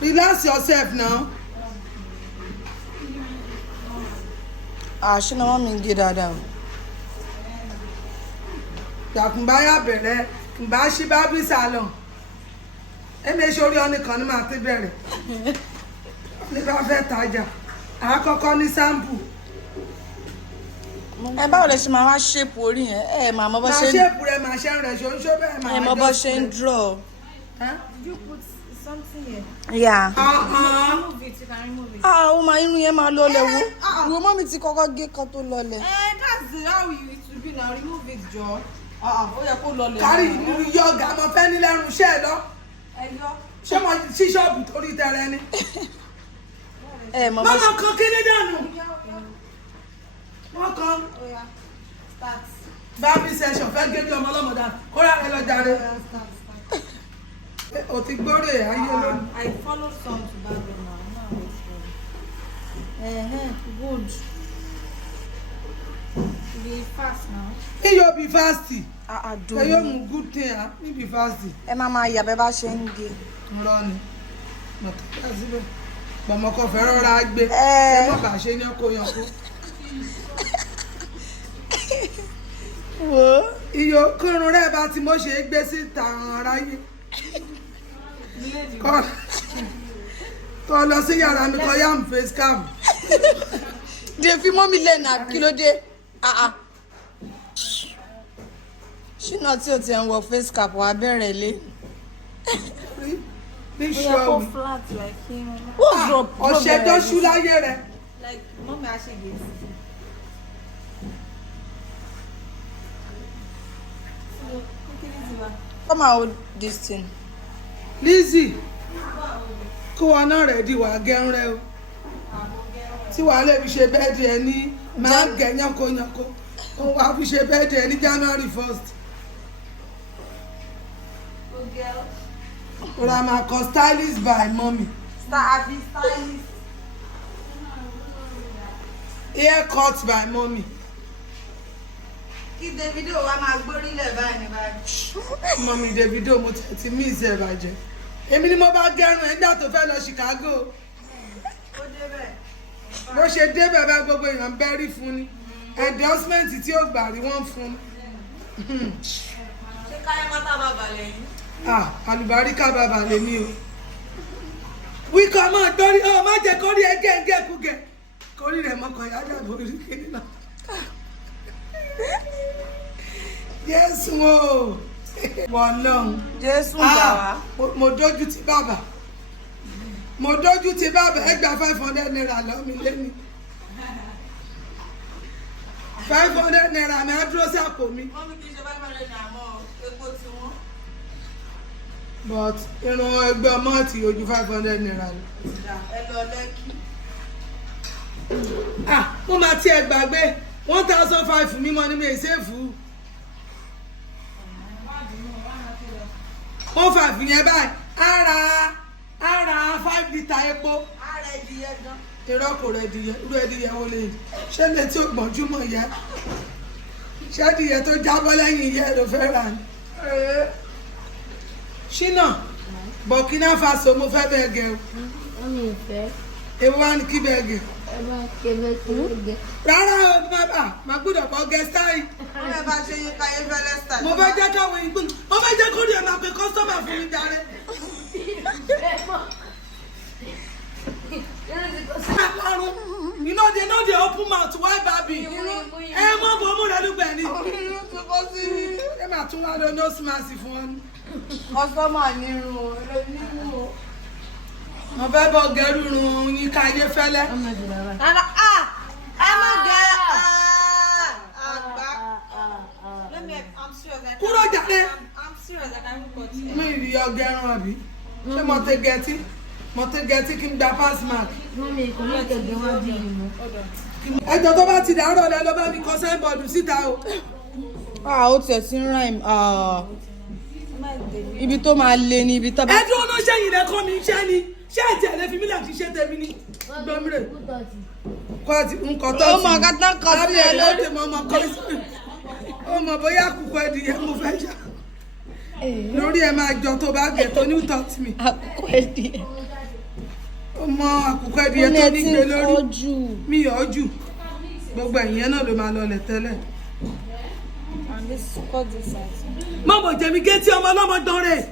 Relax yourself now. Ṣé náà mi ń gé dáadáa? Dàkúnbáyà bẹ̀rẹ̀ ǹbá ṣí bábí salon. Èmi sórí ọ̀nìkan ní máa ti bẹ̀rẹ̀. Ní bá fẹ́ tajà. Àkọ́kọ́ ní sample. Báwo lẹ ṣe máa wá ṣépù orí yẹn? Máa mọ bó ṣe ń. Máa ṣépù rẹ̀ máa ṣe ń rẹ̀ ṣoṣo bẹ́ẹ̀ máa. Mọ bó ṣe ń draw. Did you put something here? Yeah. Remove it, you can remove it. Ó máa irun yẹn máa lọlẹ̀ wo. Wo mọ́ mi ti kọ́kọ́ gé kan tó lọlẹ̀. That's how it will be now. Remove it, Joe. Ó yẹ kó lọlẹ̀. Kárí ìlú yọ̀gà mo fẹ́ ní lẹ́rù iṣẹ́ ẹ̀ lọ. Ṣé mo ṣí ṣọ́ọ̀bù torí tẹrẹ ni? Mama kan kíní dànù. Wọ́n kan. Barbing session fẹ́ gé bí ọmọ ọlọ́mọ dànù. Kó rà rẹ lọ jàre. O ti gbọ́rọ̀ ẹ̀ ayé lónìí. I follow some to Barbing now. Good. Be fast now. Iyọ̀ be fast. Àdùn. Ẹ yóò mú good thing ah, mi be fast. Ẹ máa yà bẹ́ẹ̀ bá ṣe ń gé. Rọ́ ni. Mọ̀tàkà síbẹ̀. Bọ̀mọ̀kọ fẹ́ rọra gbé. Ẹ mọ̀ bá ṣe yánkó. Wo. Iyọ̀ kírun rẹ̀ bá ti mo ṣe é gbé síta aráyé. Kọ́ lọ sí yàrá mi kọ́ yá mi face cap. Dè fi mọ́ mi lẹ́nà kí ló dé? Ṣínà tí o ti ń wọ face cap wà bẹ̀rẹ̀ lé. Ní ṣọ́ọ̀bù. Flat like him. Ọ̀ṣẹ́ tó ṣú láyé rẹ̀. Like mommy actually gets. Come and hold this thing. Lizzy, kó wa náà rẹ̀ di wà gẹ́rún rẹ o. Tí wàá lè fi ṣe bẹ́ẹ̀dì ẹ ní máa ń gẹ̀ yánkó. Ó wàá fi ṣe bẹ́ẹ̀dì ẹ ní January 1st. Ora máa kọ stylist by mommy. Stylist. Hair cut by mommy. Kí Davido wa máa gbórílẹ̀ báyìí ní báyìí. Mommy Davido mo ti mí ìṣe ìbàjẹ́. Èmi ni mo bá gẹrun ẹ̀ nígbà tó fẹ́ lọ Chicago. Ó débẹ̀. Bó ṣe débẹ̀ bá gbogbo èèyàn bẹ́rí fún ni. Endorsement tí ó gbà rí wọ́n fún. Ṣé káyọ̀ mọ́tà bá balẹ̀ yín? Àlùbáríkà bàbá lèmi o. Wíkọ̀ máa torí ọ má jẹ́ kórí ẹ gẹ́gẹ́ kúgẹ̀. Kórí rẹ̀ mọ́kàn yá dàbò orí kìíní náà. Jésù o. Wọ̀lọ́hun. Jésù gbà wá. Mo dójú ti bàbá. Ẹ gba 500 naira lọ́ mi lẹ́ni. 500 naira mi á dúró sí àpò mi. Wọ́n mi kì í ṣe 500 naira mọ́ epo tí wọ́n. But irun ẹgbẹ́ ọmọ àti ojú 500 naira lọ. Ẹ lọ Lẹ́kì. Mo máa tiẹ̀ gbàgbé 1,500 mímọ́ ní mi èsèfù. 1,500 yẹn báyìí á ra 5 litre epo. Ààrẹ ìdíyẹ gan. Irọ́ kò rẹ̀ ẹdìyẹ irú ẹdìyẹ wo lè ṣé lè tí ò gbọ́njúmọ̀ yá ṣé ẹdìyẹ tó jábọ́ lẹ́yìn ìyá ẹ̀ ló fẹ́ rà ní. Ṣínà Burkina Faso mo fẹ́ bẹ́ẹ̀ gẹ̀ o. Ọmọ ìfẹ́. Èwo wá ní kí bẹ́ẹ̀ gẹ̀. Ẹ bá kébé tó gẹ. Rárá o bàbá màá gbọ́dọ̀ bọ́ gẹ stáì. Wọ́n fẹ́ bá ṣe yín káyé fẹ́lẹ́ style. Mo fẹ́ jẹ́ káwọn ìgbín mo fẹ́ jẹ́ kó rí ẹ̀ máa pe kọ́sítọ́mà fún mi járe. You know they open mouth why Barbing. Ẹ mọ bọ mú rẹ lùgbẹ ni. Ẹ máa tún wá lọ nose mask fún ọ ní. Kọ́sọ́mà nírun o, nírun o. Mo fẹ́ bọ gẹrù run yín ká ayé fẹ́lẹ́. Ẹ má gẹ àgbà. I'm serious. Kúrò jáde. I'm serious. I can report it. Mi ìrì ọgẹrun àbí? Ṣé mo tẹ gẹtí kí n gba pass mark? Mọ́mí kò ní kẹ̀kẹ́ wá bí ìmọ̀. Ẹjọ́ tó bá ti dàárọ̀ lẹ ló bá mi kọ signboard síta o. Ó tiẹ̀ sí rhyme. Ibi tó máa le ni ibi tó bá. Ẹ dúró ló ṣe yìí lẹ́kọ́ mi iṣẹ́ ni. Ṣé ẹ̀tì ẹ̀ lè fi mí lẹ̀ fi ṣe tèmi ni? Gbọ́mìrè. Kọ́ọ̀tì nǹkan tó ti. Ó mọ kátà kan sí ẹ lórí. Ó mọ bóyá àkùkọ ẹdìyẹ mo fẹ́ ṣá. Lórí ẹ máa jọ tó bá gẹ̀ tó ní talk to me. Àkókò ẹdìyẹ. ọmọ àkùkọ ẹdìyẹ tó ní gbé lórí mi yọ̀ jù gbogbo ẹ̀yìn yẹn náà ló máa lọlẹ̀ tẹ́lẹ̀. And this cut this side. mọ̀mọ́ jẹ̀mí gétí ọmọ ọlọ́mọ dán rẹ̀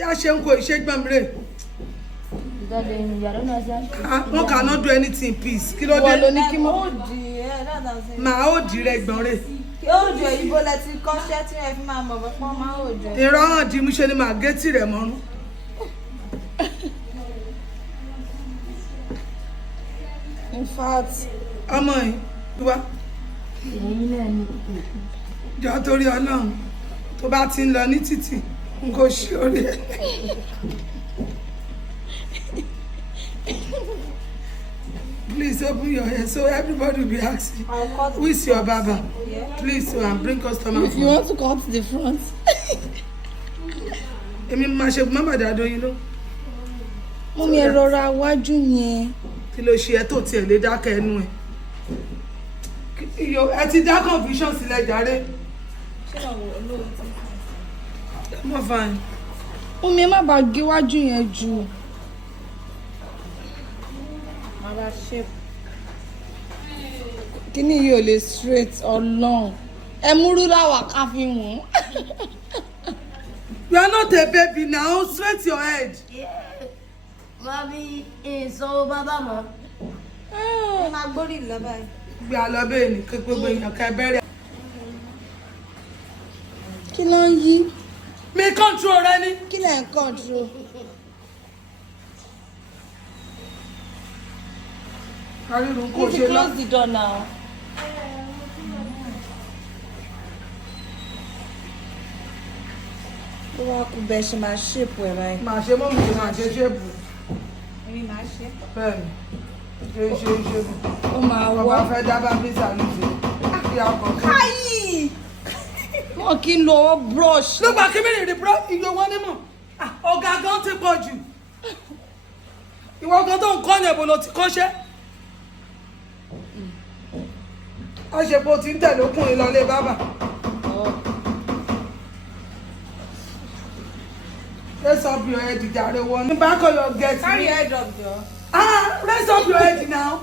yá ṣe ń kó ìṣègbọ́n rẹ̀. Wọ́n cannot do anything peace. Kí ló dé? Wọ́n ló ní kí mọ́. Màá ó di rẹ̀ gbọ́n rẹ̀. Òòjò ìbò lẹ ti kọ́ṣẹ́ tí ẹ fi máa mọ̀ bọ́ pọ́n máa òòjò. Ìrọ̀ hàn di mú ṣe ni màá gétí rẹ̀ mọ́rún. In fact, ọmọ yìí wá. Jọ torí Ọlọ́run tó bá ti ń lọ ní títì n kò ṣe orí ẹ̀. Please open your hair so everybody will be asking who is your barber. Please so and bring customer. if you want to cut the front. Èmi máa ṣe mama dado yín ló. Mú mi ẹ rọra wájú yẹn. Kí ló ṣe ẹ tó tiẹ̀ lé dákẹ́ ẹnu ẹ̀? Ẹ ti dá confusion sílẹ̀ jàre. Mo fine. Mú mi ẹ má bàa gé wájú yẹn jù. Màá shape. Kíní yìí ò lè straight Ọlọ́run. Ẹ múrú láwà ká fi wọ́n. You are not a baby now. Straight your head. Mami, so baba mo. Ẹ máa gbórí lọ báyìí. Gbé àlọ́ bẹ́ẹ̀ ni kí gbogbo èèyàn ká bẹ̀rẹ̀. Kí ló ń yí? Mi control rẹ ni. Kí lẹ̀ ń control? Arírun kò You ṣe should lọ. close the door now. Ó wá kú bẹ́ẹ̀ ṣe máa ṣèpù ẹ̀ báyìí. Màá ṣe mọ́mù tí màá ṣe ṣébù. Èmi máa ṣe. Bẹ́ẹ̀ni, ṣe bù. Ó máa Ọba wọ́. fẹ́ dábàá pizza lùsì. Kí a kọ̀ kí. Káyì! Wọ́n kì í lo ọwọ́ brush. Nígbà kí mi rìn bro iye wọn ní mọ̀. Ọ̀gá gan ti pọ̀ jù. Ìwọ gan tó ń kọ́ yẹn bò ló ti kọ́ṣẹ́. Ó ṣe pé o ti ń tẹ̀lé ọkùnrin lọlé bábà. Raise up your head, jàre wọ. Ní back of your get. Carry your head up, Joe. Raise up your head now.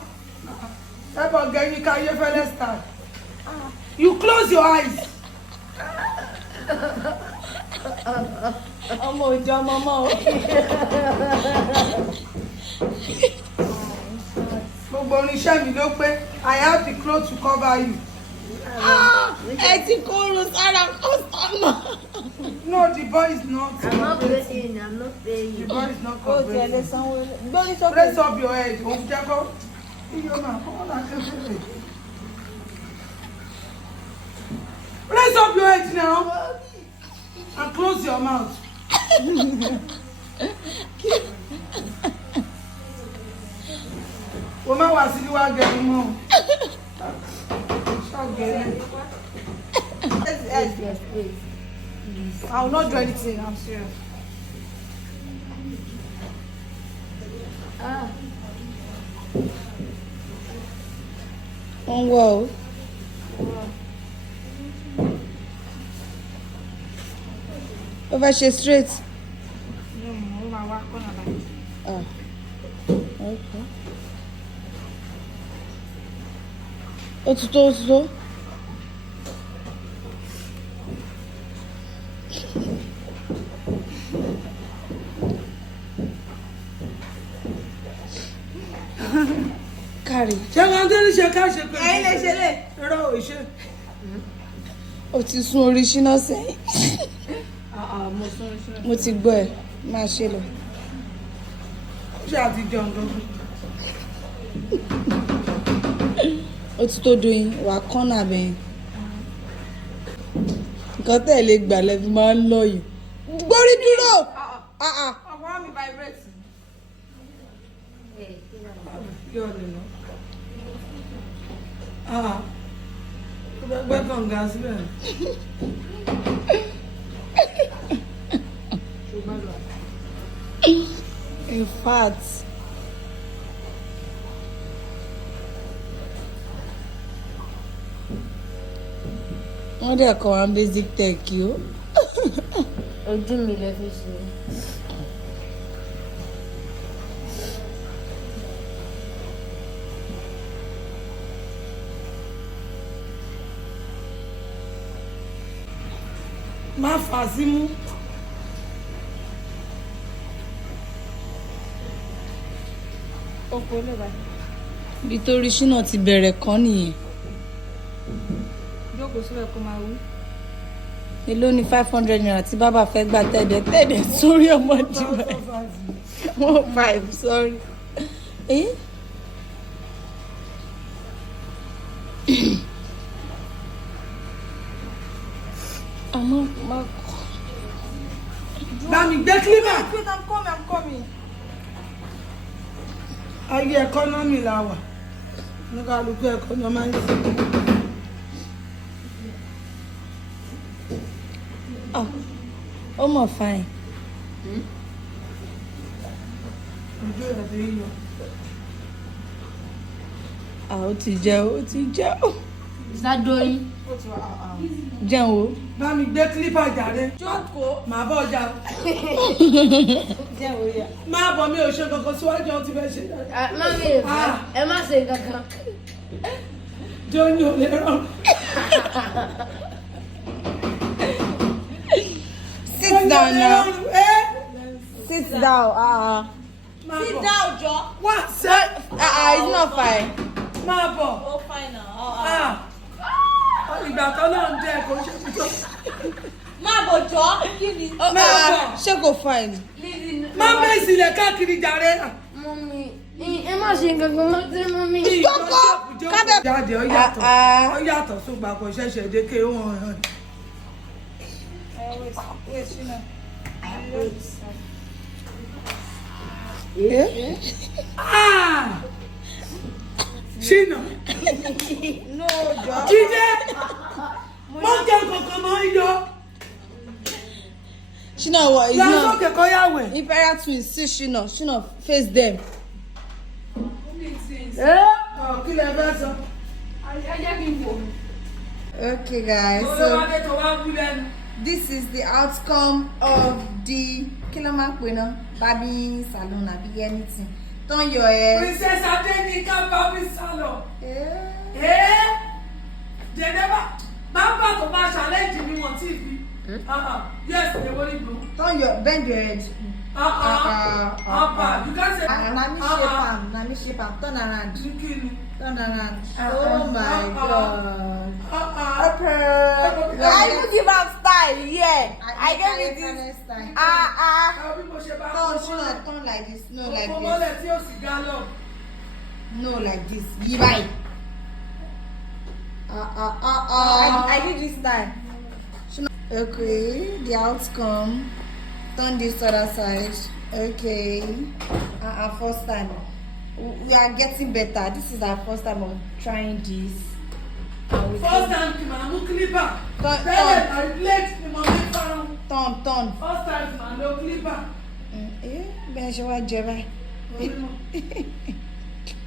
Help us get you carry your fellow start. You close your eyes. Ọmọ òjò ọmọ o. Gbogbo oníṣẹ́ mi ló pé I have the clothes to cover you. Ẹ ti kóró sára kọ́sọ́mà. No, the boy is not. I'm not paying. I'm not paying. The boy is not Ó ti ẹ̀ lè cooperating. sanwó. Gbórí sókè. Raise up your head. Òun jẹ́ kó. Iye máa kọ́ ọ́nà kékeré. Raise up your head now and close your mouth. Wọ́n máa wá sí ní wá gẹ̀rù mọ́. Ṣọ́gẹ̀rẹ̀. Yes, please. I will not do anything. I'm serious. Ah, Wọ́n wọ̀ o. Ó fẹ́ ṣe straight. Ó máa wá kọ́nà báyìí. Ah. Okay. Ó ti tó, ó ti tó. Kárí. Ṣé kan tó ní ṣe ká ṣe pé. Ẹ̀yin lè ṣe lè. Ẹ̀rọ ò ṣe. Ó ti sún orí ṣínà sẹ́yìn. Mo sún iṣẹ́. Mo ti gbọ́ ẹ̀. Máa ṣe lọ. Ṣé àtijọ́ nǹkan? Ó ti tó doyin. Wà á kọ́nà bẹ́ẹ̀. Nǹkan tẹ̀ lè gbà lẹ́bi máa ń lọ yìí. Gbórí dúró. Ọwọ́ mi vibrate. hey, Kí o lè lọ. Ó fẹ́ gbẹ́ kànga síbẹ̀. In fact, wọ́n dẹ̀ kọ́ wọn basic tech yìí o. ojú mi lè fi ṣe. má fà á símú. Oko lè báyìí. Ibi tó rí ṣínà ti bẹ̀rẹ̀ kan nìyẹn. Jókòó síbẹ̀ kó máa wú. Èló ni 500 naira tí bàbá fẹ́ gbà tẹ̀dẹ̀ sórí ọmọdé báyìí. 1.5 sorry. Àmọ́ má kọ́. Bá mi gbé clipper. Wait, I'm coming. Ayé ẹkọ́nọ́mì la wà. Ní kálukú ẹkọ́nọ́mì. Ó mọ̀ fine. Ojú ẹ̀ fi yọ. Ó ti jẹ́ ó. Ìsádóyìn. Jẹun o. Bá mi gbé clipper jàre. Jókòó. Màá bọ̀ ọjà. Jẹ́ òye. Máa bọ̀ mi ò ṣe kankan síwájú ọtí fẹ́ ṣe. Mami ẹ má ṣe kankan. Jóni ò lè rọrùn. Sit down now. Sit down. Sit down, Joe. Wá ṣe. It's not fine. Máa bọ̀. Oh, fine now. Ìgbà kan náà ń jẹ́ kó ṣe tuntun. Má bọ̀ jọ́. Kí ni? Ṣé kò fine? Má bẹ́ẹ̀ sílẹ̀ káàkiri jàre. Mami ẹ má ṣe kankan mọ́ sí mami. Jókòó. Kábẹ́. Jáde ó yàtọ̀ sógbà kò ṣẹ̀ṣẹ̀ dé ké wọ́n hàn. Wait, Shina. Ṣínà. No, Joe. Jíjẹ́. Mo jẹ́ kankan mọ́ iyọ̀. Shina what is Lásán not. kẹ̀kọ́ yàwẹ̀. Imperial twins see Shina face them. Kí lẹ fẹ́ sọ? Okay guys, so Olúwadé tó wá wú lẹ́nu. this is the outcome of the Barbing salon àbí anything. Turn your hair. Princess Adéníkà Barbing salon. Jẹ̀dẹ́bà bàbá tó bá challenge mi wọ̀n tí ì yes, they want it blue. Bend your head. You can't say Na me shape am. Turn around. Turn around. Oh my God. I even give am style, yeah. I gave it this. Turn like this. No, like this. No, like this. Yi báyìí. I did this style. Okay, the outcome. Turn this other side. Okay. First time. We are getting better. This is our first time of trying this. First time to my new clipper. Turn. First time to my new clipper. Bẹ́ẹ̀ ṣe wá jẹ báyìí.